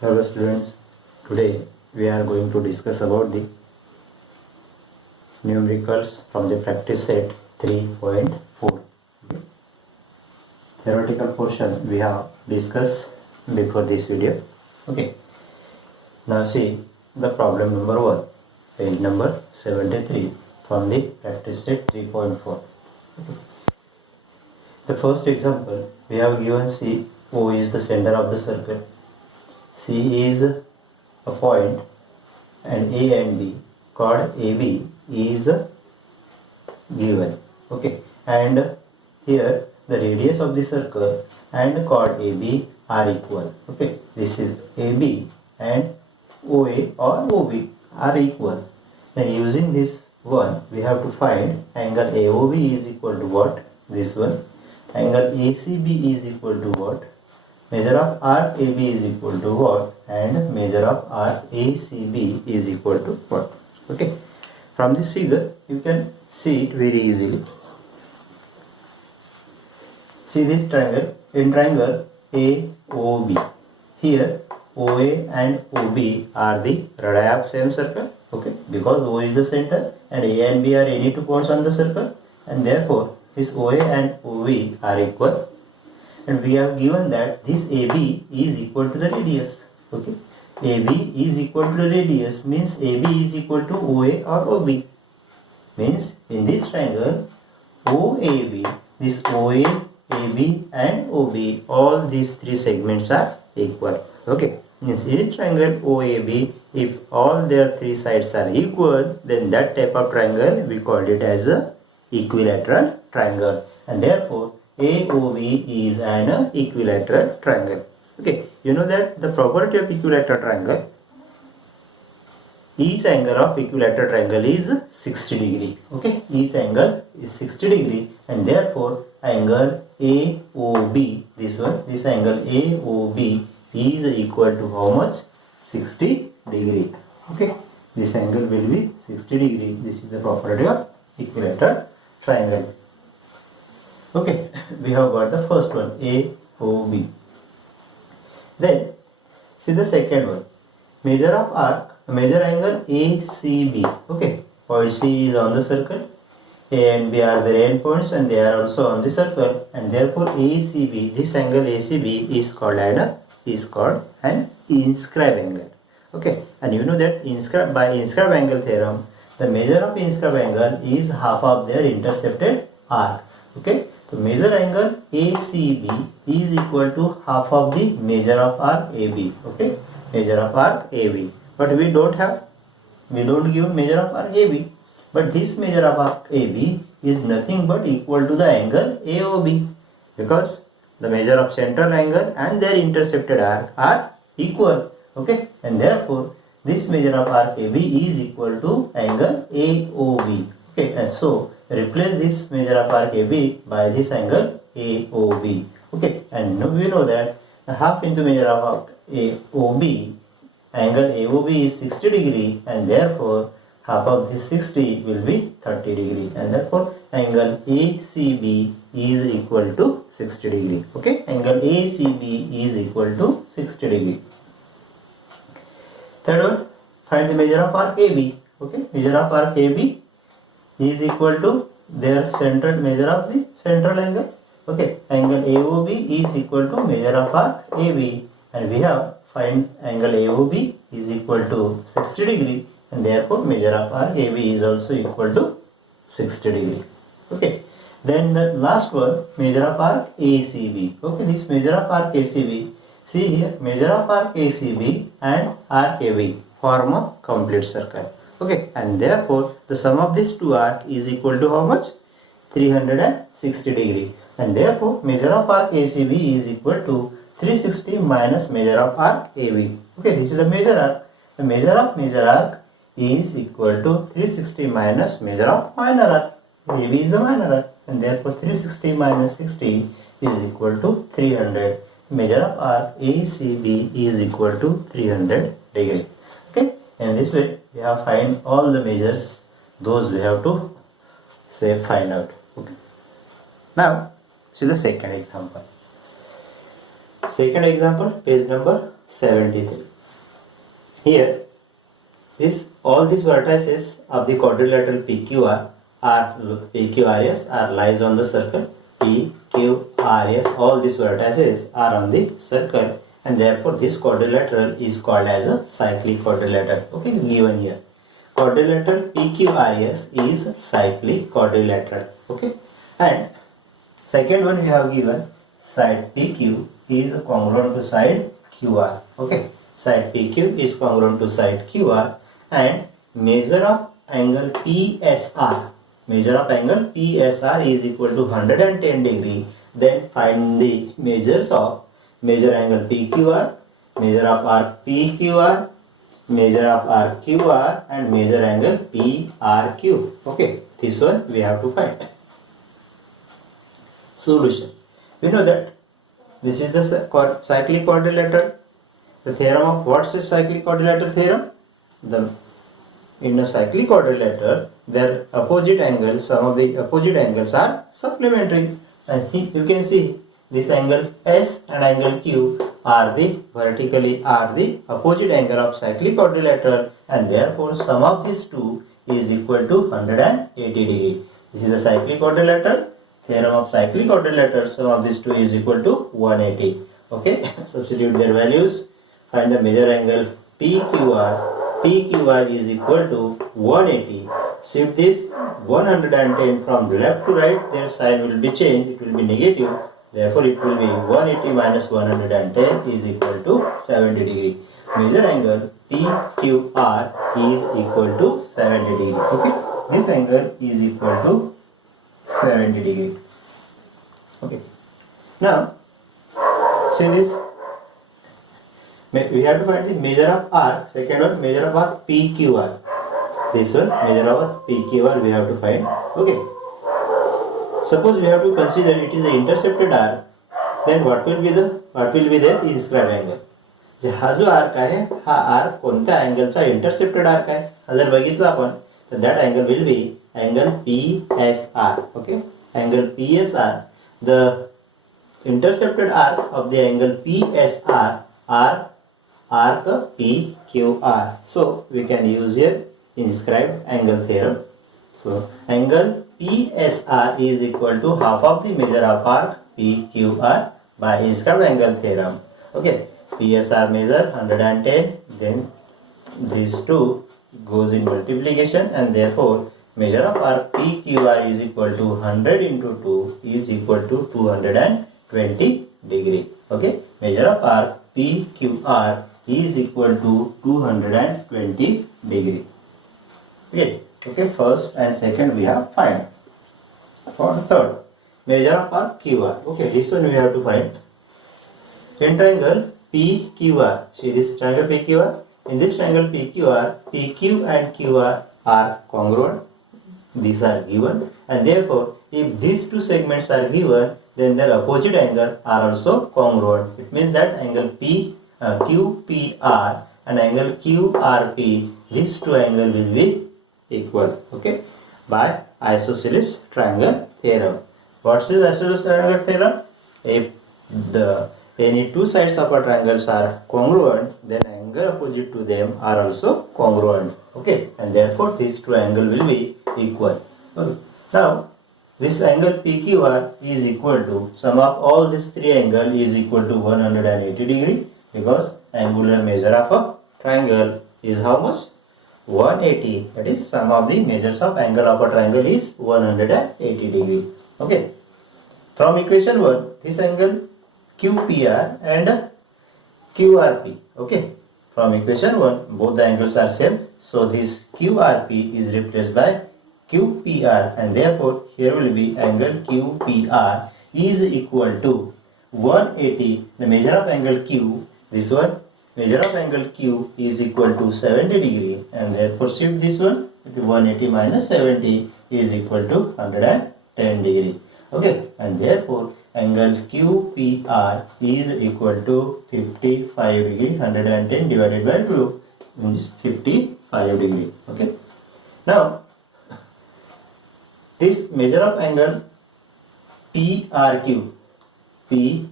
Hello students, today we are going to discuss about the numericals from the practice set 3.4. Theoretical portion we have discussed before this video. Okay. Now see the problem number 1, page number 73 from the practice set 3.4. Okay. The first example we have given C, O is the center of the circle. C is a point and A and B, chord AB is given. Okay, and here the radius of the circle and chord AB are equal. Okay, this is AB and OA or OB are equal. Then using this one we have to find angle AOB is equal to what? This one. Angle ACB is equal to what? Measure of arc AB is equal to what? And measure of arc ACB is equal to what? Okay. From this figure, you can see it very easily. See this triangle. In triangle AOB, here OA and OB are the radii of same circle. Okay. Because O is the center and A and B are any two points on the circle, and therefore this OA and OB are equal. And we have given that this AB is equal to the radius. Okay, AB is equal to the radius means AB is equal to OA or OB. Means in this triangle OAB, this OA, AB and OB, all these three segments are equal. Okay, means in triangle OAB, if all their three sides are equal, then that type of triangle we called it as a equilateral triangle, and therefore AOB is an equilateral triangle. Okay, you know that the property of equilateral triangle, each angle of equilateral triangle is 60 degree. Okay, each angle is 60 degree, and therefore angle AOB, this angle AOB is equal to how much? 60 degree. Okay, this angle will be 60 degree. This is the property of equilateral triangle. Okay, we have got the first one, AOB. Then see the second one, measure of arc, measure angle ACB. Okay, point C is on the circle, A and B are the end points and they are also on the circle, and therefore ACB, this angle ACB is called an inscribed angle. Okay, and you know that by inscribed angle theorem, the measure of inscribed angle is half of their intercepted arc. Okay, so measure angle ACB is equal to half of the measure of arc AB. Okay, measure of arc AB. But we don't give measure of arc AB. But this measure of arc AB is nothing but equal to the angle AOB, because the measure of central angle and their intercepted arc are equal. Okay, and therefore this measure of arc AB is equal to angle AOB. Okay, and so replace this measure of arc AB by this angle AOB. Okay, and now we know that half into measure of arc AOB, angle AOB is 60 degree, and therefore half of this 60 will be 30 degree, and therefore angle ACB is equal to 60 degree. Okay, angle ACB is equal to 60 degree. Third one, find the measure of arc AB. Okay, measure of arc AB is equal to their central measure of the central angle. Okay, angle AOB is equal to measure of arc AB, and we have find angle AOB is equal to 60 degree, and therefore measure of arc AB is also equal to 60 degree. Okay, then the last one, measure of arc ACB. Okay, this measure of arc ACB, see here, measure of arc ACB and arc AB form a complete circle. Okay, and therefore the sum of these two arcs is equal to how much? 360 degree, and therefore measure of arc ACB is equal to 360 minus measure of arc AB. Okay, this is the measure arc. The measure arc is equal to 360 minus measure of minor arc. AB is the minor arc, and therefore 360 minus 60 is equal to 300. Measure of arc ACB is equal to 300 degree. Okay, and this way we have find all the measures, those we have to say find out. Okay, now see the second example. Second example, page number 73. Here, all these vertices of the quadrilateral PQR are lies on the circle. PQRS, all these vertices are on the circle, and therefore this quadrilateral is called as a cyclic quadrilateral. Okay, given here. Quadrilateral PQRS is cyclic quadrilateral. Okay, and second one we have given side PQ is congruent to side QR. Okay, side PQ is congruent to side QR, and measure of angle PSR. Measure of angle PSR is equal to 110 degree. Then find the measures of measure angle PQR, measure of arc PQR, measure of arc QR, and measure angle PRQ. Okay, this one we have to find. Solution. We know that this is the cyclic quadrilateral. The theorem of what's a cyclic quadrilateral theorem? In a cyclic quadrilateral, their opposite angles, some of the opposite angles are supplementary. And you can see this angle S and angle Q are the opposite angle of cyclic quadrilateral, and therefore sum of these two is equal to 180 degree. This is the cyclic quadrilateral. Theorem of cyclic quadrilateral, sum of these two is equal to 180. Okay, substitute their values. Find the measure angle PQR. PQR is equal to 180. Shift this 110 from left to right, their sign will be changed, it will be negative. Therefore, it will be 180 minus 110 is equal to 70 degree. Measure angle PQR is equal to 70 degree. Okay, this angle is equal to 70 degree. Okay, now see this. We have to find the measure of arc. Second one, measure of arc PQR. This one, measure of PQR we have to find. Okay. Suppose we have to consider it is the intercepted arc. Then what will be the inscribed angle? हा जो arc आहे हा arc कोणत्या अँगलचा intercepted arc आहे हा जर बघितलं आपण तर that angle will be angle PSR. Okay, angle PSR. The intercepted arc of the angle PSR are arc PQR. So we can use here inscribed angle theorem. So angle PSR is equal to half of the measure of arc PQR by inscribed angle theorem. Okay, PSR measure 110, then these two goes in multiplication, and therefore measure of arc PQR is equal to 100 into 2 is equal to 220 degree. Okay, measure of arc PQR is equal to 220 degree. Okay, first and second we have find. For the third, measure of arc QR. Okay, this one we have to find. In triangle PQR, see this triangle PQR. In this triangle PQR, PQ and QR are congruent. These are given, and therefore if these two segments are given, then their opposite angle are also congruent. It means that angle QPR and angle QRP, these two angles will be equal. Okay, by isosceles triangle theorem. What is isosceles triangle theorem? If any two sides of a triangle are congruent, then angle opposite to them are also congruent. Okay, and therefore these two angles will be equal. Okay. Now this angle PQR is equal to sum of all these three angles is equal to 180 degree, because angular measure of a triangle is how much? 180. That is sum of the measures of angle of a triangle is 180 degree. Okay. From equation 1, this angle QPR and QRP. Okay. From equation 1, both the angles are same. So this QRP is replaced by QPR, and therefore here will be angle QPR is equal to 180. The measure of angle Q, this one, measure of angle Q is equal to 70 degree, and therefore shift this one to 180 minus 70 is equal to 110 degree. Okay, and therefore angle QPR is equal to 55 degree. 110 divided by 2 means 55 degree. Okay. Now this measure of angle PRQ, this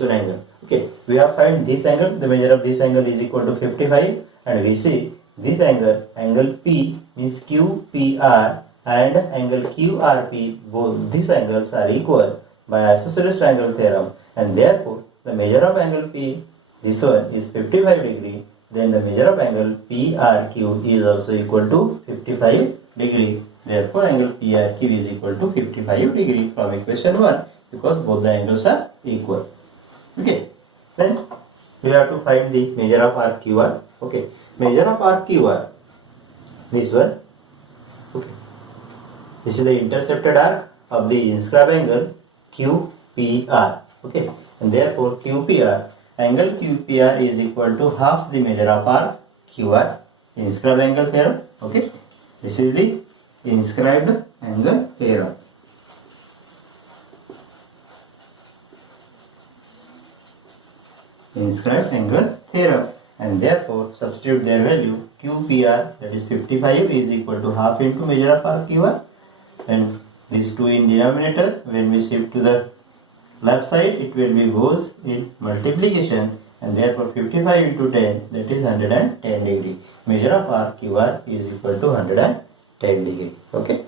one angle, Okay, we have find this angle, the measure of this angle is equal to 55, and we see this angle P means QPR and angle QRP, both these angles are equal by isosceles triangle theorem, and therefore the measure of angle P, this one is 55 degree, then the measure of angle PRQ is also equal to 55 degree. Therefore angle PRQ is equal to 55 degree from equation 1, because both the angles are equal. Okay, then we have to find the measure of RQR. Okay, measure of RQR, this one. Okay, this is the intercepted arc of the inscribed angle QPR. Okay, and therefore QPR, angle QPR is equal to half the measure of RQR, inscribed angle theorem. Okay, this is the inscribed angle theorem. Inscribed angle theorem, and therefore substitute their value. QPR, that is 55, is equal to half into measure of RQR, and this 2 in denominator, when we shift to the left side, it will be goes in multiplication, and therefore 55 into 10, that is 110 degree. Measure of RQR is equal to 110 degree. Okay.